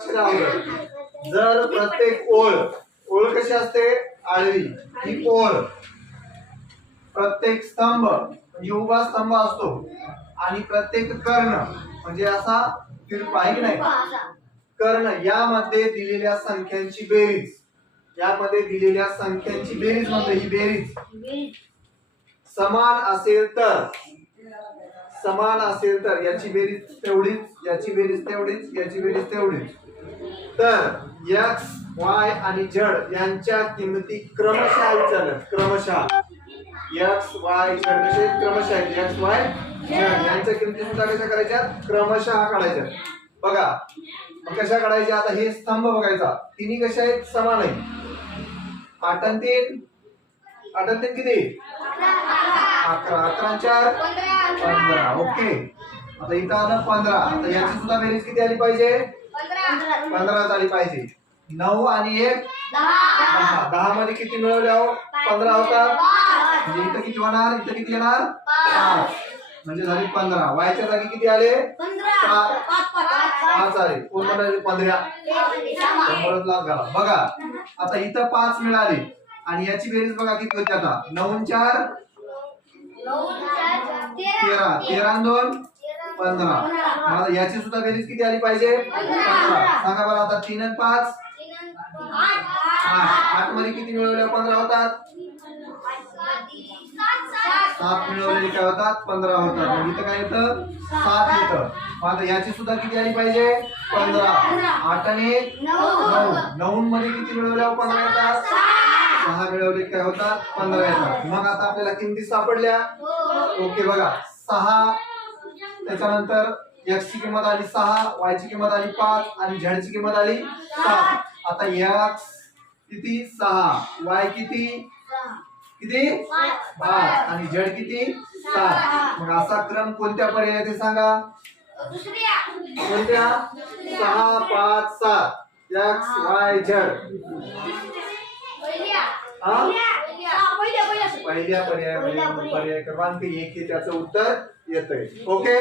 जर प्रत्येक ओळ ओळ कशी असते आडवी ही ओळ प्रत्येक स्तंभ म्हणजे उभा स्तंभ असतो आणि प्रत्येक कर्ण म्हणजे असा तिरपा आहे की नाही कर्ण यामध्ये दिलेल्या संख्यांची बेरीज यामध्ये दिलेल्या संख्यांची बेरीज म्हणजे ही बेरीज समान असेल तर याची बेरीज तेवढीच याची बेरीज तेवढीच याची बेरीज तेवढीच तर x y आणि z यांच्या किमती क्रमशः विचारल्या क्रमशः x y z कसे क्रमशः x y z यांच्या किमती सुद्धा कशा करायच्या क्रमशः काढायच्या बघा मग कशा काढायच्या आता हे स्तंभ बघायचा तिन्ही कशा आहेत समान आहेत 8 आणि 3 किती 11 11 आणि 4 15 ओके आता इथं आलं 15 आता याची सुद्धा बेरीज किती आली पाहिजे 15 आली पाहिजे 9 आणि 1 10 10 मध्ये किती मिळवले हो 15 होतात म्हणजे इथं किती होणार इथं किती येणार 5 म्हणजे झाले 15 वायच्या जागी किती आले 5 आले कोण म्हणाले 15 परत लाख घाला बघा आता इथं 5 मिळाले आणि याची बेरीज बघा किती होती आता 9 4 13 13 आणि 2 15 मला याची सुद्धा बेरीज किती आली पाहिजे 15 सांगा बरं आता 3 आणि 5 8 मध्ये किती मिळवल्या 15 होतात 7 मिळवलेले काय होतात 15 होतात म्हणजे इथं काय येतं 7 येतं आता याची सुद्धा किती आली पाहिजे 15 8 आणि 9 मध्ये किती मिळवल्या 15 येतात 6 मिळवले काय होतात 15 येतात मग आता आपल्याला किमती सापडल्या ओके बघा 6 त्याच्यानंतर x ची किंमत आली 6 y ची किंमत आली 5 आणि z ची किंमत आली 7 आता x किती 6 y किती 5 आणि z किती 7 मग असा क्रम कोणत्या पर्यायात आहे सांगा कोणत्या 6 5 7 x y z पहिल्या पर्याय क्रमांक 1 हे त्याचं उत्तर येतंय ओके